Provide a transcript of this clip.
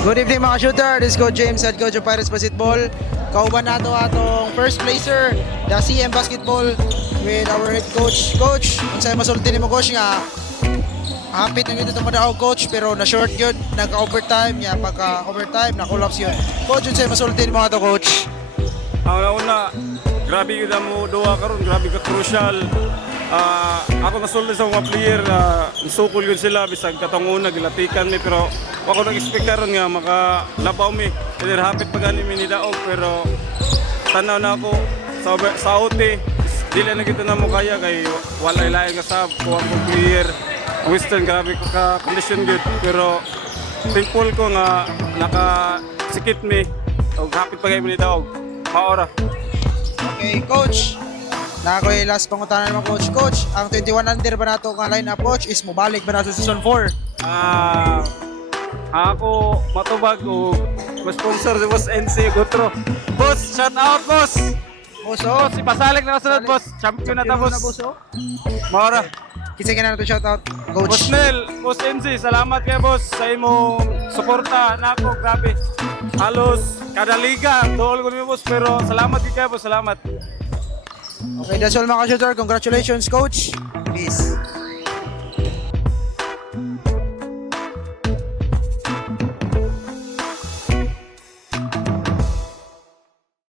Good evening mga shooter, this is Coach James, head coach of Pirates Basketball. Kauban nato atong first placer, the CM Basketball with our head coach. Coach, unsay masulti nimo coach nga hapit na gyud itong madaog coach pero na short gyud, nag-overtime ya pagka overtime na collapse yun. Coach, unsay masulti nimo ato coach? Ang una, grabe yun mo duwa karon, grabe ka crucial. Ako nasulti sa mga player, sukol yun sila, bisag katong una, gilatikan mi, pero ako nag-expect karon nga makalabaw mi. Hindi hapit pa gani mi ni daog, pero tanaw na ako sa OT, dili na kita na mo kaya, kay wala ilayan ka sa kuha ko player. Western, grabe ko ka condition good, pero thankful ko nga nakasikit mi, o hapit pa gani mi ni daog. Paora. Okay, coach. Na ako yung last pangutanan naman coach. Coach, ang 21 under ba nato nga line-up coach is mobalik ba na sa season 4? Ako matubag o sponsor si Boss NC Gutro. Boss, shout out boss! Boss, Boss, ipasalig na kasunod boss. Champion na ta boss. Maura. Kisay ka na nato shoutout, coach. Boss Nel, Boss NC, salamat kay boss sa imong suporta na ako, grabe. Halos kada liga, dool ko ni boss, pero salamat kay boss, salamat. Okay, that's all mga shooter. Congratulations, coach. Peace.